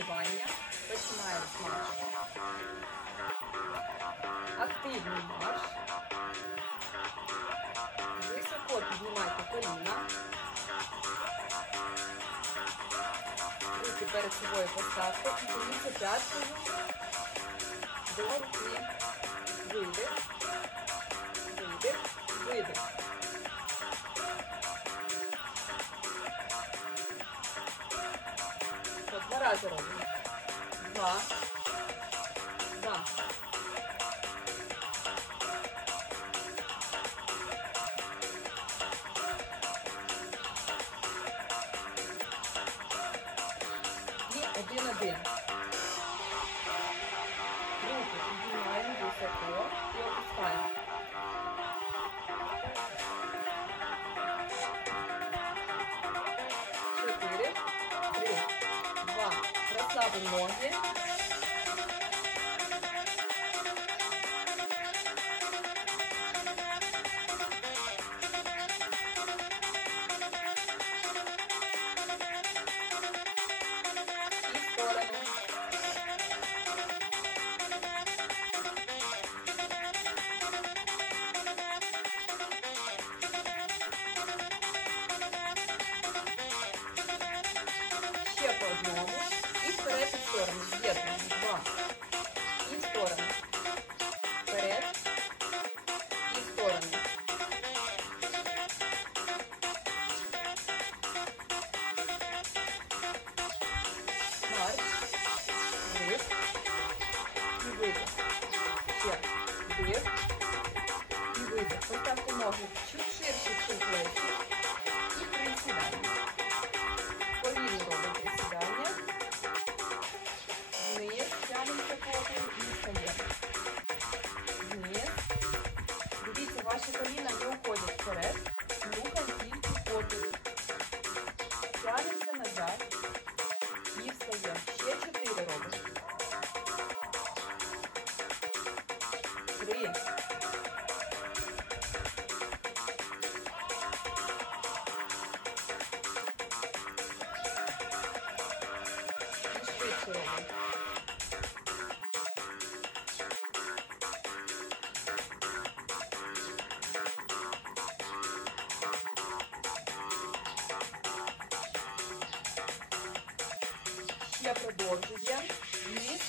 тренування. Починаємо з маршу. Активний марш. Високо піднімайте коліна. Руки перед собою поставте і тягніться п'яткою до руки. Видих. Рази робимо. Два. Два. І один-один. Розслабимо ноги. І видих. Чуть ширше, чим плечі. І присідаємо. Повільно робимо присідання. Вниз, тягнемося потім і встаємо. Вниз. Дивіться, ваші коліна не уходять вперед. Рухаємо тільки потою. Тягнемося назад. І встаємо. Ще чотири робимо. Ще продовжуємо. Вниз,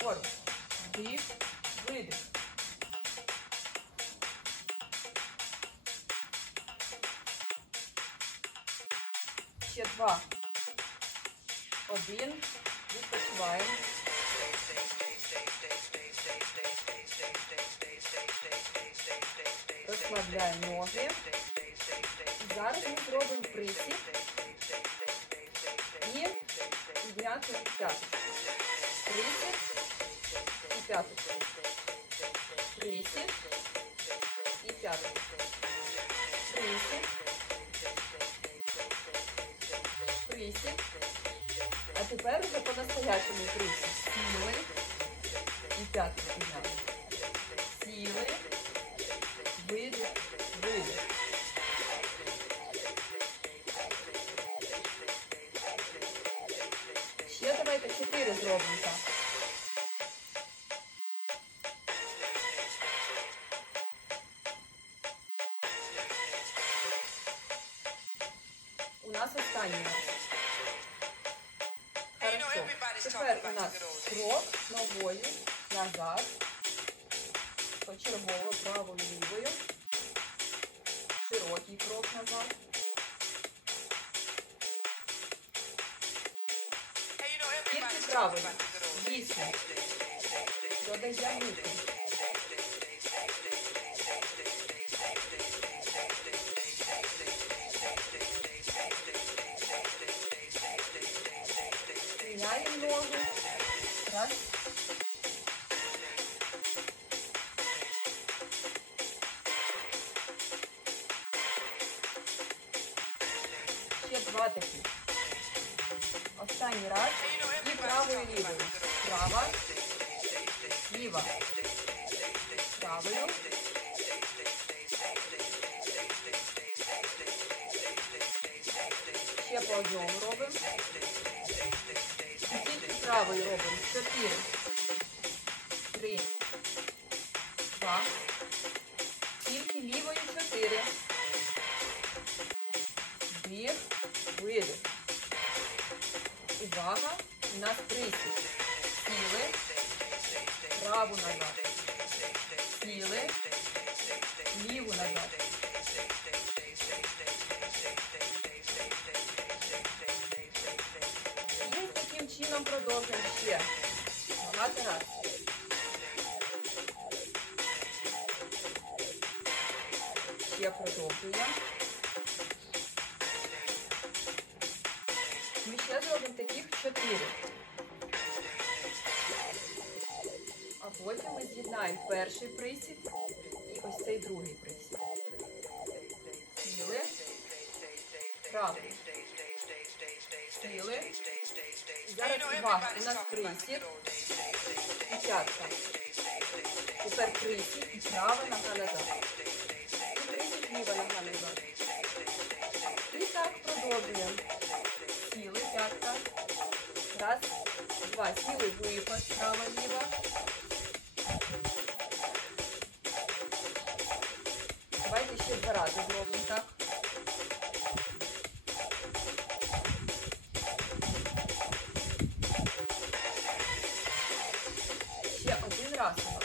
вгору. Вдих, видих. Ще два. Один. Відпочиваємо. Розслабляємо ноги. Зараз ми зробимо присід. Підняти п'яточку. Присід і п'яточку. Присід і п'яточку. Присід. Присід. А тепер вже по-настоящему присід. Сіли і п'яточку підняли. Сіли. Зробимо так. У нас останній. Хорошо. Тепер у нас крок ногою назад. Почергово правою лівою. Широкий крок назад. Правою. Вісім. Додаємо. Міняємо ногу. Раз. Ще два такі. Останній раз. І правою лівою. Права. Ліва. Правою. Ще по одному робимо. І тільки правою робимо. Чотири. Три. Увага. У нас присід. Сіли. Праву назад. Сіли. Ліву назад. І таким чином продовжуємо ще. Багато раз. Ще продовжуємо. Ще зробимо таких чотири. А потім ми з'єднаємо перший присід і ось цей другий присід. Сіли. Правий. Сіли. Зараз увага. У нас присід і п'ятка. Тепер присід і права нога назад. І присід ліва нога назад. І так продовжуємо. Сіли, п'ятка. Раз, два. Сіли, випад, права, ліва. Давайте ще два рази зробимо так. Ще один раз у нас.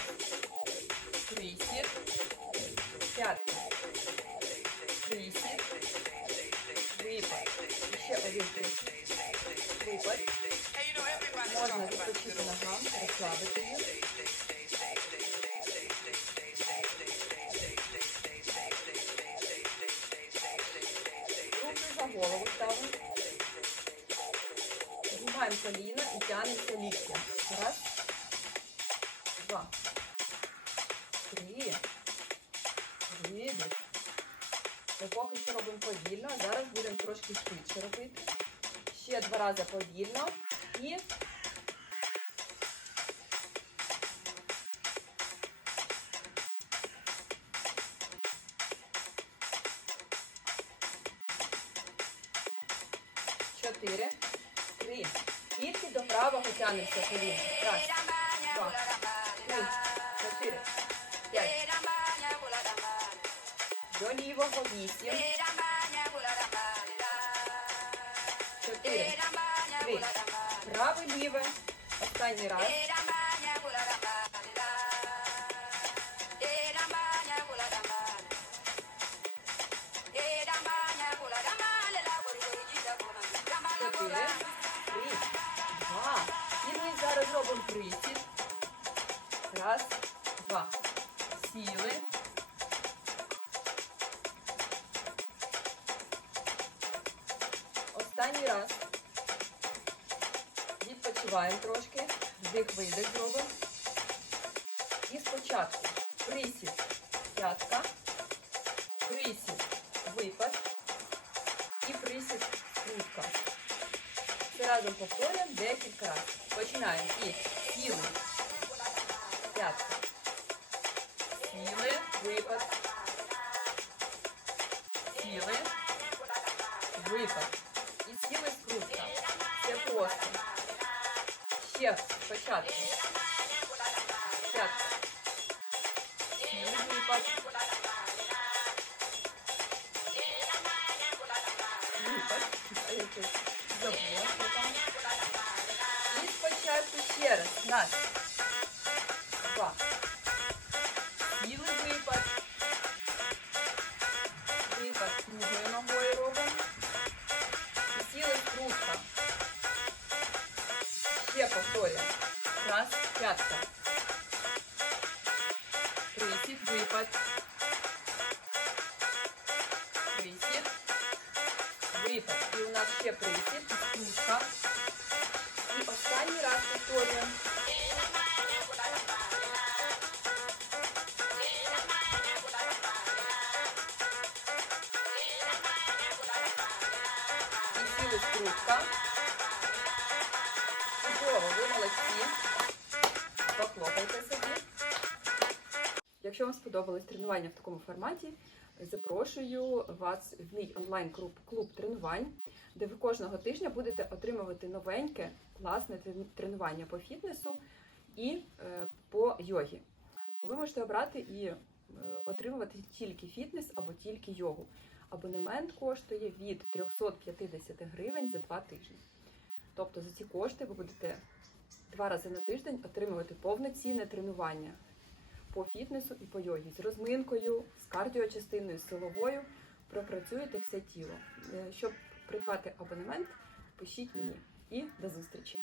Присід. П'ятка. Присід. Випад. І ще один присід. Можна відпочити ногам, розслабити їх. Руки за голову ставимо. Згибаємо коліна і тягнемося ліктем. Раз, два, три, видих. Ми поки що робимо повільно, зараз будемо трошки швидше робити. Ще два рази повільно і правого тягнемося коліна. Раз, два, три, чотири, п'ять. До лівого вісім, чотири, три. Праве, ліве. Останній раз. Робимо присід. Раз, два. Сіли. Останній раз. Відпочиваємо трошки. Вдих, видих зробимо. І спочатку присід, п'ятка, присід, випад і присід, ручка. Це разом повторюємо декілька разів. Починаємо. І сіли, п'ятка, сіли, випад, сіли, випад. І сіли скрутка. Це просто. Ще спочатку. П'ятка. Сіли, випад. Випад. А я тут забула, що там. І спочатку ще раз. Раз. Два. Сіли, випад. Випад другою ногою робимо. І сіли скрутка. Ще повторюємо. Раз, п'ятка. Присід, випад. Випад. І у нас ще присід, скрутка. І останній раз повторюємо. І сіли скрутка. Чудово, ви молодці. Похлопайте собі. Якщо вам сподобалось тренування в такому форматі, запрошую вас в мій онлайн-клуб клуб тренувань, де ви кожного тижня будете отримувати новеньке класне тренування по фітнесу і е, по йогі. Ви можете обрати і е, отримувати тільки фітнес або тільки йогу. Абонемент коштує від 350 гривень за два тижні. Тобто за ці кошти ви будете два рази на тиждень отримувати повноцінне тренування по фітнесу і по йогі з розминкою, з кардіочастиною, з силовою. Пропрацюєте все тіло. Е, Щоб придбати абонемент, пишіть мені і до зустрічі!